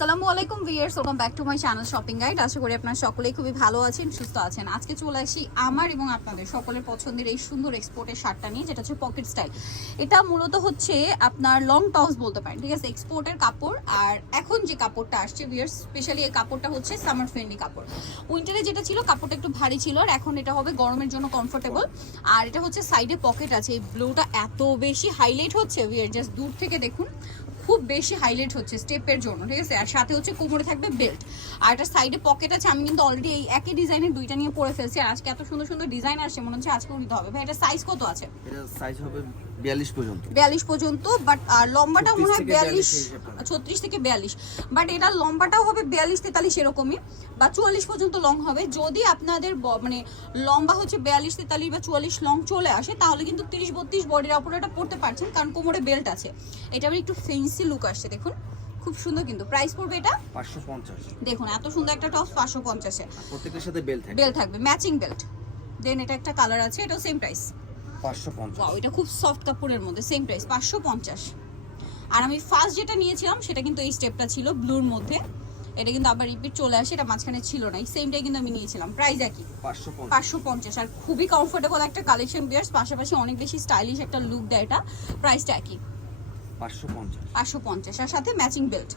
আসসালামু আলাইকুম viewers welcome back to my channel shopping guide. আশা করি আপনারা সকলেই খুবই ভালো আছেন, সুস্থ আছেন। আজকে চলে আসি আমার এবং আপনাদের সকলের পছন্দের এই সুন্দর এক্সপোর্টের শার্টটা নিয়ে, যেটা হচ্ছে পকেট স্টাইল। এটা মূলত হচ্ছে আপনার লং টস বলতে পারেন, ঠিক আছে? এক্সপোর্টের কাপড়, আর এখন যে কাপড়টা আসছে ভিয়ার্স স্পেশালি এই কাপড়টা হচ্ছে সামার ফ্রেন্ডলি কাপড়। উইন্টারে যেটা ছিল, কাপড়টা একটু ভারী ছিল, আর এখন এটা হবে গরমের জন্য কমফোর্টেবল আর এটা হচ্ছে সাইডে পকেট আছে, এই ব্লুটা এত বেশি হাইলাইট হচ্ছে ভিয়ার জাস্ট দূর থেকে দেখুন। খুব বেশি হাইলাইট হচ্ছে স্টেপের জন্য ঠিক আছে? আর সাথে হচ্ছে কোমরে থাকবে বেল্ট আর একটা সাইডে পকেট আছে আমি কিন্তু অলরেডি এই একই ডিজাইনের দুইটা নিয়ে পরে ফেলছি। আর আজকে এত সুন্দর সুন্দর ডিজাইন আসছে মনে হচ্ছে আজকেও নিতে হবে। ভাই এটা সাইজ কত আছে? এটা সাইজ হবে বিয়াল্লিশ পর্যন্ত। বিয়াল্লিশ পর্যন্ত বাট আর লম্বাটা মনে হয় 36 থেকে বিয়াল্লিশ 42 ছত্রিশ থেকে বিয়াল্লিশ। বাট এটা লম্বাটাও হবে বিয়াল্লিশ তেতাল্লিশ এরকমই বা চুয়াল্লিশ পর্যন্ত লং হবে। যদি আপনাদের মানে লম্বা হচ্ছে বিয়াল্লিশ তেতাল্লিশ বা চুয়াল্লিশ লং চলে আসে তাহলে কিন্তু তিরিশ বত্রিশ বডির ওপরে এটা পড়তে পারছেন কারণ কোমরে বেল্ট আছে। এটা আবার একটু ফেন্সি লুক আসছে দেখুন। খুব সুন্দর কিন্তু। প্রাইস পড়বে এটা? পাঁচশো পঞ্চাশ। দেখুন এত সুন্দর একটা টপ পাঁচশো পঞ্চাশে। প্রত্যেকটার সাথে বেল থাকে বেল্ট থাকবে ম্যাচিং বেল্ট দেন এটা একটা কালার আছে এটাও সেম প্রাইস পাঁচশো পঞ্চাশ। ওয়াও এটা খুব সফট কাপড়ের মধ্যে সেম প্রাইস পাঁচশো পঞ্চাশ। আর আমি ফার্স্ট যেটা নিয়েছিলাম সেটা কিন্তু এই স্টেপটা ছিল ব্লুর মধ্যে। এটা কিন্তু আবার রিপিট চলে আসে এটা মাঝখানে ছিল না। এই সেমটাই কিন্তু আমি নিয়েছিলাম প্রাইস একই। পাঁচশো পঞ্চাশ। আর খুবই কমফোর্টেবল একটা কালেকশন বিয়ার্স। পাশাপাশি অনেক বেশি স্টাইলিশ একটা লুক দেয় এটা প্রাইসটা একই। পাঁচশো পঞ্চাশ। আর সাথে ম্যাচিং বেল্ট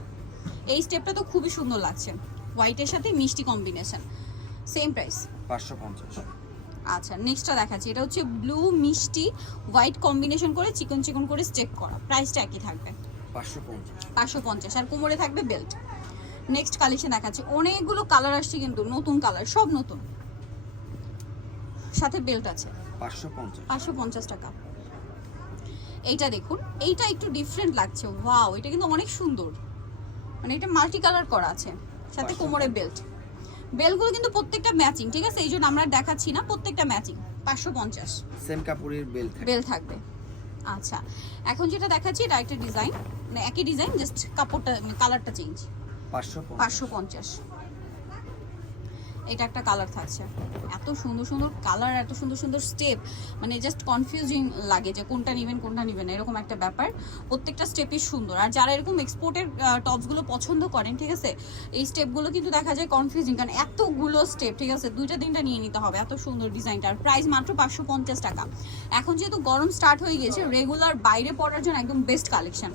এই স্টেপটা তো খুবই সুন্দর লাগছে। হোয়াইটের সাথে মিষ্টি কম্বিনেশন সেম প্রাইস পাঁচশো পঞ্চাশ। আচ্ছা নেক্সটটা দেখাচ্ছি। এটা হচ্ছে ব্লু মিষ্টি হোয়াইট কম্বিনেশন করে চিকন চিকন করে স্টেক করা। প্রাইসটা একই থাকবে। পাঁচশো পঞ্চাশ। আর কোমরে থাকবে বেল্ট নেক্সট কালেকশন দেখাচ্ছি। অনেকগুলো কালার আসছে কিন্তু নতুন কালার সব নতুন। সাথে বেল্ট আছে। পাঁচশো পঞ্চাশ টাকা। এইটা দেখুন এইটা একটু ডিফারেন্ট লাগছে। ওয়াও এটা কিন্তু অনেক সুন্দর। মানে এটা মাল্টি কালার করা আছে সাথে কোমরে বেল্ট বেলগুলো কিন্তু প্রত্যেকটা ম্যাচিং ঠিক আছে? এই জন্য আমরা দেখাচ্ছি না প্রত্যেকটা ম্যাচিং পাঁচশো পঞ্চাশ। সেম কাপড়ের বেল বেল থাকবে। আচ্ছা এখন যেটা দেখাচ্ছি এটা একটা ডিজাইন মানে একই ডিজাইন জাস্ট কাপড়টা কালারটা চেঞ্জ পাঁচশো পাঁচশো পঞ্চাশ। এটা একটা কালার থাকছে। এত সুন্দর সুন্দর কালার এত সুন্দর সুন্দর স্টেপ মানে জাস্ট কনফিউজিং লাগে যে কোনটা নেবেন কোনটা নেবেন এরকম একটা ব্যাপার। প্রত্যেকটা স্টেপই সুন্দর। আর যারা এরকম এক্সপোর্টের টপসগুলো পছন্দ করেন, ঠিক আছে? এই স্টেপগুলো কিন্তু দেখা যায় কনফিউজিং কারণ এতগুলো স্টেপ ঠিক আছে? দুইটা, তিনটা নিয়ে নিতে হবে, এত সুন্দর ডিজাইনটা আর প্রাইস মাত্র পাঁচশো পঞ্চাশ টাকা। এখন যেহেতু গরম স্টার্ট হয়ে গিয়েছে রেগুলার বাইরে পড়ার জন্য একদম বেস্ট কালেকশন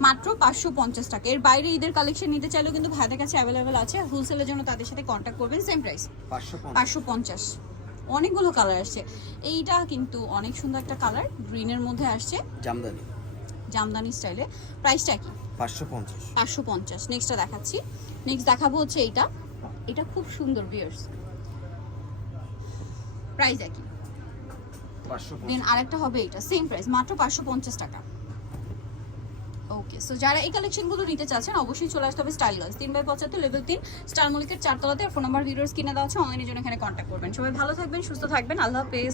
মাত্র পাঁচশো পঞ্চাশ টাকা। এর বাইরে ঈদের কালেকশন নিতে চাইলেও কিন্তু ভাইদের কাছে অ্যাভেলেবেল আছে। হোলসেলের জন্য তাদের সাথে কন্ট্যাক্ট করবেন সেম প্রাইস পাঁচশো পঞ্চাশ। অনেকগুলো কালার আসছে। এইটা কিন্তু অনেক সুন্দর একটা কালার গ্রিনের মধ্যে আসছে। জামদানি। জামদানি স্টাইলে প্রাইসটা কি? পাঁচশো পঞ্চাশ। পাঁচশো পঞ্চাশ। নেক্সটটা দেখাচ্ছি। নেক্সট দেখাবো হচ্ছে এইটা। এটা খুব সুন্দর বিয়ার্স প্রাইস একই। পাঁচশো দেন আরেকটা হবে এটা সেম প্রাইস মাত্র পাঁচশো পঞ্চাশ টাকা। ওকে সো যারা এই কালেকশনগুলো নিতে চাচ্ছেন, অবশ্যই চলে আসতে হবে স্টাইল গার্লস তিন বাই পঁচাত্তর লেভেল তিন স্টার মলিকের চারতলাতে। ফোন নাম্বার ভিডিওস কিনে দেওয়া আছে। অনলাইনের জন্য এখানে কন্ট্যাক্ট করবেন। সবাই ভালো থাকবেন, সুস্থ থাকবেন। আল্লাহ হাফেজ।